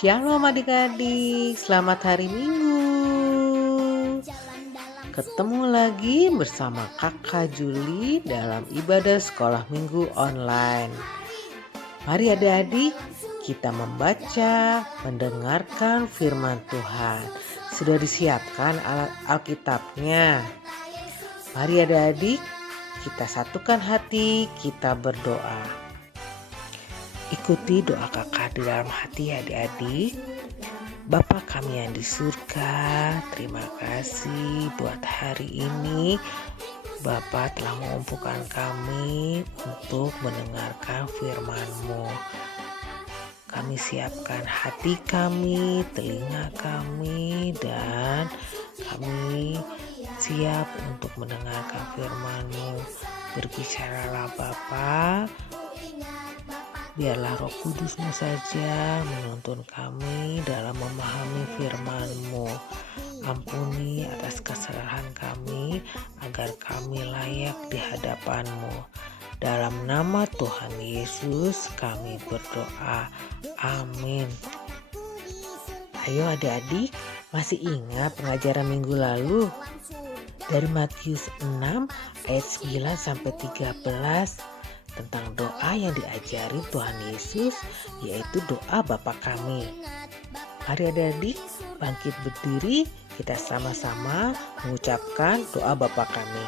Shalom adik-adik, selamat hari Minggu. Ketemu lagi bersama Kakak Juli dalam ibadah sekolah minggu online. Mari adik-adik, kita membaca, mendengarkan firman Tuhan. Sudah disiapkan alat Alkitabnya? Mari adik-adik, kita satukan hati, kita berdoa. Ikuti doa kakak di dalam hati adik-adik. Bapa kami yang di surga, terima kasih buat hari ini. Bapa telah mengumpulkan kami untuk mendengarkan firman-Mu. Kami siapkan hati kami, telinga kami, dan kami siap untuk mendengarkan firman-Mu. Berbicaralah Bapa. Biarlah Roh Kudus-Mu saja menuntun kami dalam memahami firman-Mu. Ampuni atas kesalahan kami agar kami layak di hadapan-Mu. Dalam nama Tuhan Yesus kami berdoa. Amin. Ayo adik-adik, masih ingat pengajaran minggu lalu? Dari Matius 6 ayat 9 sampai 13. Tentang doa yang diajari Tuhan Yesus, yaitu doa Bapa kami. Mari adik-adik bangkit berdiri, kita sama-sama mengucapkan doa Bapa kami.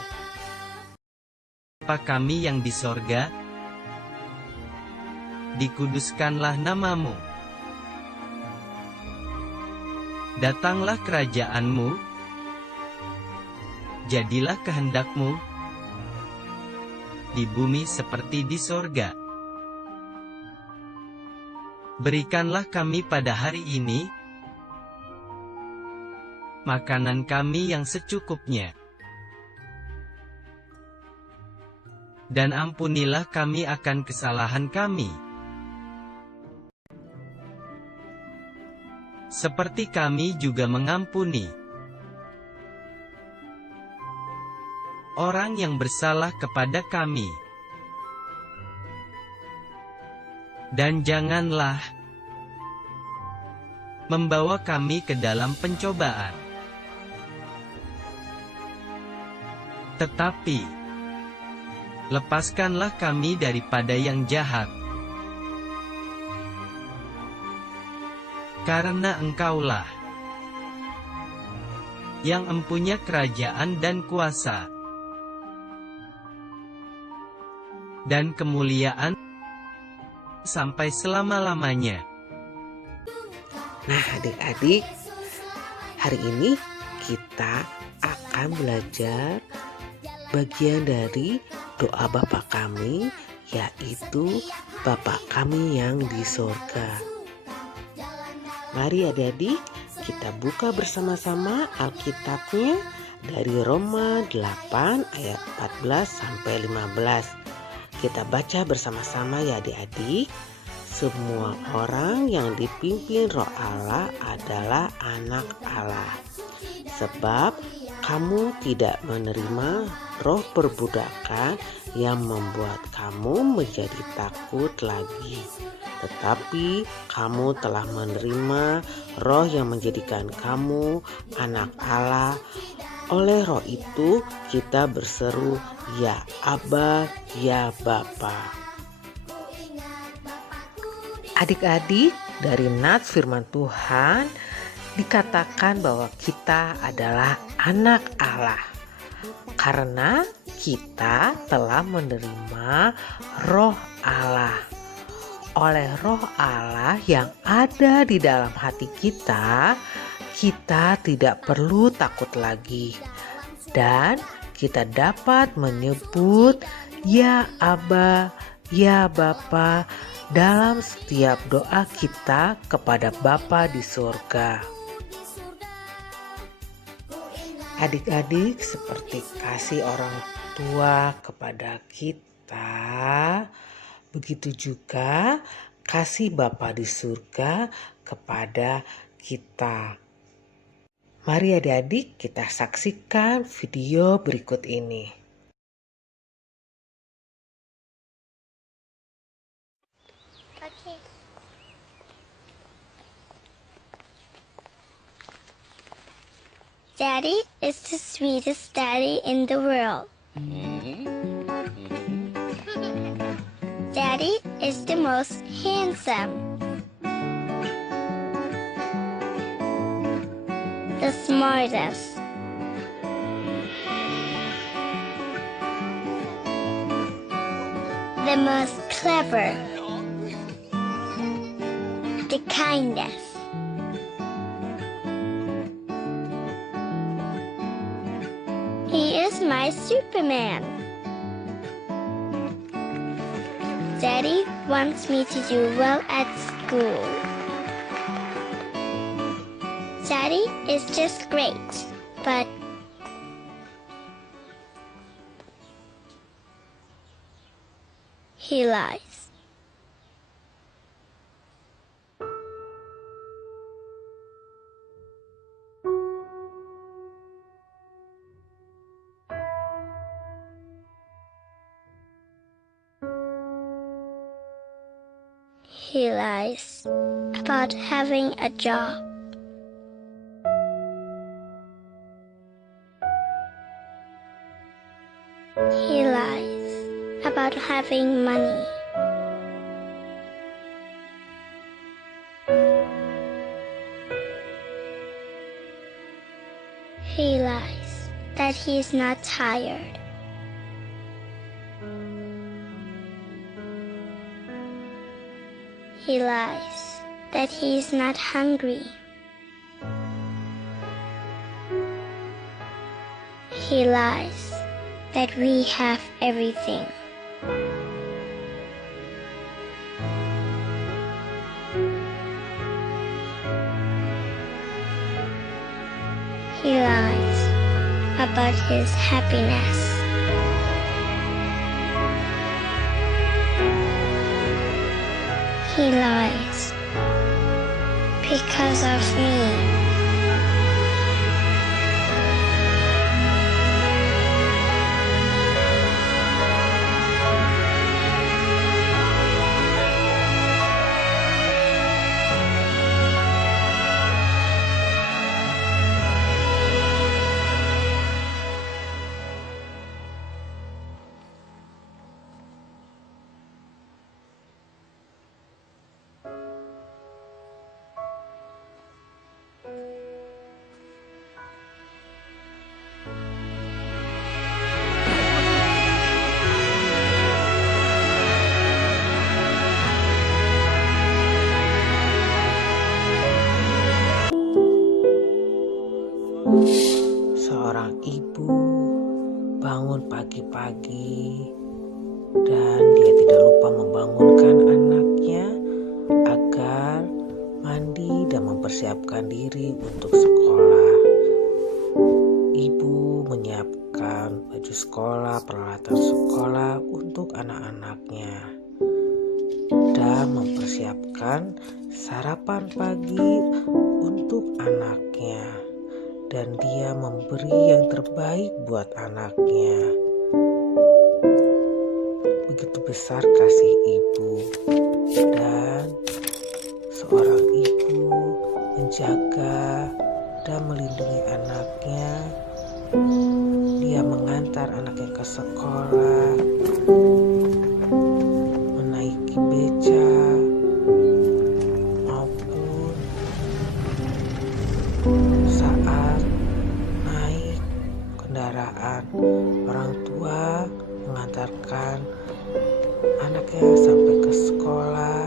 Bapa kami yang di sorga, dikuduskanlah namamu. Datanglah kerajaan-Mu, jadilah kehendak-Mu, di bumi seperti di sorga. Berikanlah kami pada hari ini makanan kami yang secukupnya. Dan ampunilah kami akan kesalahan kami, seperti kami juga mengampuni orang yang bersalah kepada kami. Dan janganlah membawa kami ke dalam pencobaan, tetapi lepaskanlah kami daripada yang jahat. Karena Engkaulah yang empunya kerajaan dan kuasa, dan kemuliaan sampai selama-lamanya. Nah adik-adik, hari ini kita akan belajar bagian dari doa Bapa kami, yaitu Bapa kami yang di sorga. Mari adik-adik kita buka bersama-sama Alkitabnya dari Roma 8 ayat 14 sampai 15. Kita baca bersama-sama ya adik-adik. Semua orang yang dipimpin Roh Allah adalah anak Allah. Sebab kamu tidak menerima roh perbudakan yang membuat kamu menjadi takut lagi. Tetapi kamu telah menerima roh yang menjadikan kamu anak Allah. Oleh roh itu kita berseru, ya Aba, ya Bapa. Adik-adik, dari nats firman Tuhan dikatakan bahwa kita adalah anak Allah. Karena kita telah menerima roh Allah. Oleh roh Allah yang ada di dalam hati kita, kita tidak perlu takut lagi. Dan kita dapat menyebut ya Aba, ya Bapa dalam setiap doa kita kepada Bapa di surga. Adik-adik, seperti kasih orang tua kepada kita, begitu juga kasih Bapa di surga kepada kita. Mari adik-adik kita saksikan video berikut ini. Oke. Daddy is the sweetest daddy in the world. Daddy is the most handsome, the smartest, the most clever, the kindest. He is my Superman. Daddy wants me to do well at school. Daddy is just great, but he lies. He lies about having a job. He lies about having money. He lies that he is not tired. He lies that he is not hungry. He lies that we have everything. He lies about his happiness. He lies because of me. Seorang ibu bangun pagi-pagi dan dia tidak lupa membangunkan anaknya agar mandi dan mempersiapkan diri untuk sekolah. Ibu menyiapkan baju sekolah, peralatan sekolah untuk anak-anaknya dan mempersiapkan sarapan pagi untuk anaknya. Dan dia memberi yang terbaik buat anaknya. Begitu besar kasih ibu, dan seorang ibu menjaga dan melindungi anaknya. Dia mengantar anaknya ke sekolah, menaiki beca, maupun saat naik kendaraan, orang tua mengantarkan anaknya sampai ke sekolah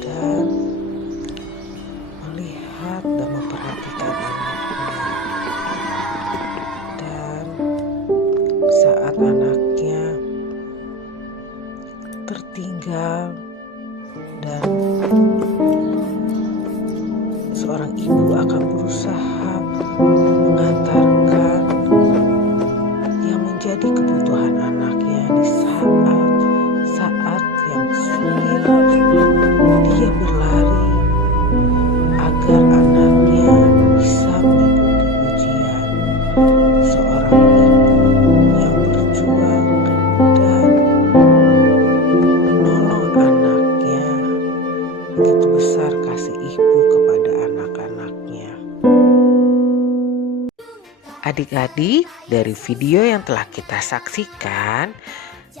dan melihat dan memperhatikan anaknya. Dan saat anaknya tertinggal dan seorang ibu akan berusaha mengantarkan yang menjadi kebutuhan anaknya di saat yang sulit. Dia berlari agar anaknya bisa mengikuti ujian. Seorang ibu yang berjuang dan menolong anaknya. Begitu besar kasih ibu kepada anak-anaknya. Adik-adik, dari video yang telah kita saksikan,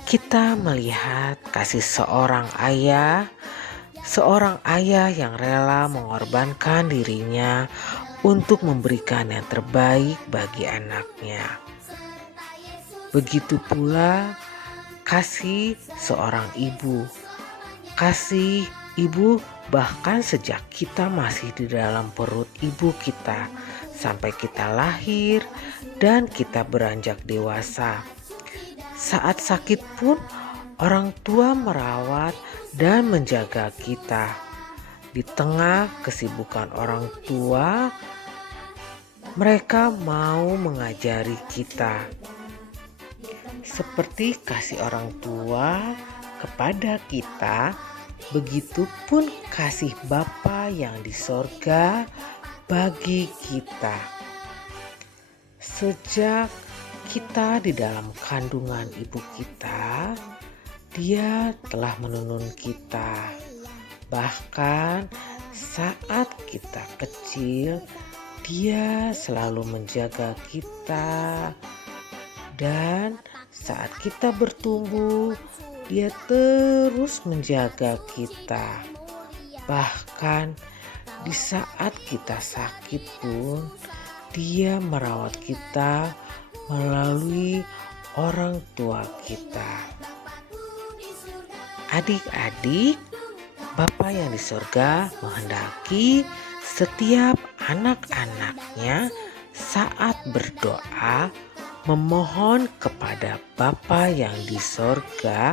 kita melihat kasih seorang ayah yang rela mengorbankan dirinya untuk memberikan yang terbaik bagi anaknya. Begitu pula kasih seorang ibu. Kasih ibu bahkan sejak kita masih di dalam perut ibu kita sampai kita lahir dan kita beranjak dewasa. Saat sakit pun orang tua merawat dan menjaga kita. Di tengah kesibukan orang tua, mereka mau mengajari kita. Seperti kasih orang tua kepada kita, begitupun kasih Bapa yang di sorga bagi kita. Sejak kita di dalam kandungan ibu kita, Dia telah menuntun kita. Bahkan saat kita kecil, Dia selalu menjaga kita. Dan saat kita bertumbuh, Dia terus menjaga kita. Bahkan di saat kita sakit pun, Dia merawat kita melalui orang tua kita. Adik-adik, Bapa yang di surga menghendaki setiap anak-anaknya saat berdoa memohon kepada Bapa yang di surga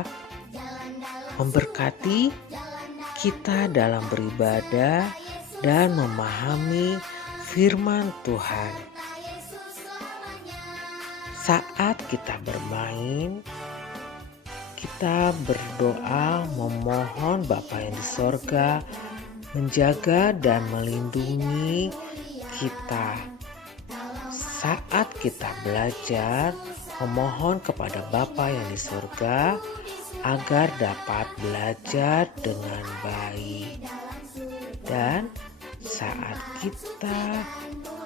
memberkati kita dalam beribadah dan memahami firman Tuhan. Saat kita bermain, kita berdoa memohon Bapa yang di sorga menjaga dan melindungi kita. Saat kita belajar, memohon kepada Bapa yang di sorga agar dapat belajar dengan baik. Dan saat kita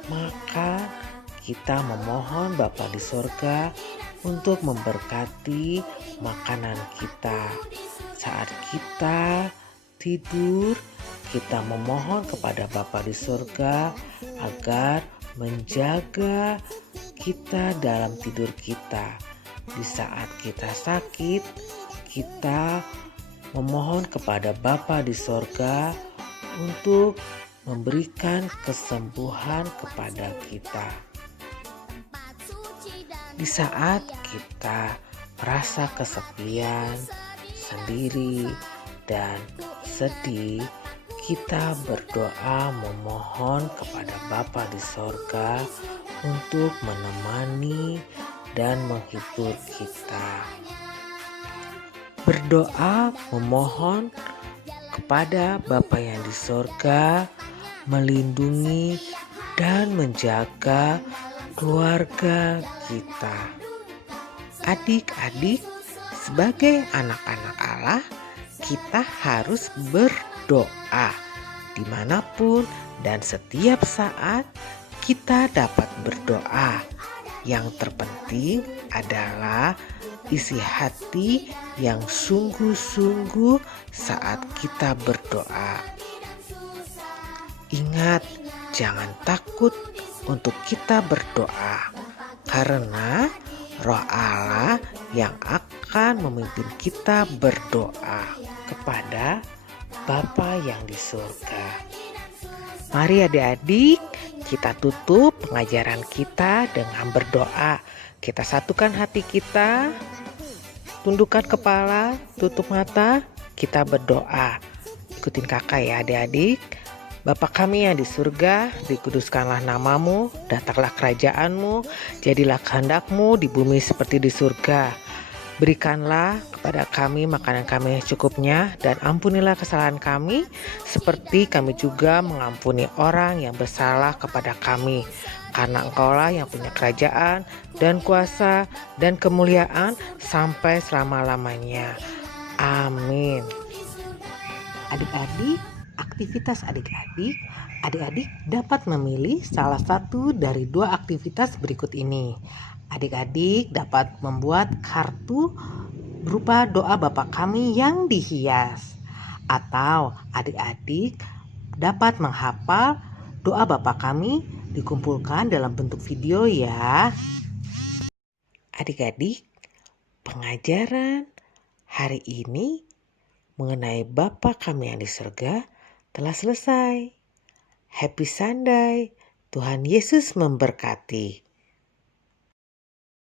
makan, kita memohon Bapa di sorga untuk memberkati makanan kita. Saat kita tidur, kita memohon kepada Bapa di surga agar menjaga kita dalam tidur kita. Di saat kita sakit, kita memohon kepada Bapa di surga untuk memberikan kesembuhan kepada kita. Di saat kita merasa kesepian, sendiri, dan sedih, kita berdoa memohon kepada Bapa di sorga untuk menemani dan menghibur kita. Berdoa memohon kepada Bapa yang di sorga melindungi dan menjaga keluarga kita. Adik-adik, sebagai anak-anak Allah, kita harus berdoa dimanapun dan setiap saat kita dapat berdoa. Yang terpenting adalah isi hati yang sungguh-sungguh saat kita berdoa. Ingat, jangan takut untuk kita berdoa, karena Roh Allah yang akan memimpin kita berdoa kepada Bapa yang di surga. Mari adik-adik, kita tutup pengajaran kita dengan berdoa. Kita satukan hati kita, tundukkan kepala, tutup mata, kita berdoa. Ikutin kakak ya adik-adik. Bapa kami yang di surga, dikuduskanlah namamu, datanglah kerajaanmu, jadilah kehendakmu di bumi seperti di surga. Berikanlah kepada kami makanan kami yang secukupnya, dan ampunilah kesalahan kami, seperti kami juga mengampuni orang yang bersalah kepada kami. Karena Engkaulah yang punya kerajaan, dan kuasa, dan kemuliaan, sampai selama-lamanya. Amin. Adik-adik, aktivitas adik-adik, adik-adik dapat memilih salah satu dari 2 aktivitas berikut ini. Adik-adik dapat membuat kartu berupa doa Bapa Kami yang dihias. Atau adik-adik dapat menghafal doa Bapa Kami dikumpulkan dalam bentuk video ya. Adik-adik, pengajaran hari ini mengenai Bapa Kami yang di surga telah selesai. Happy Sunday. Tuhan Yesus memberkati.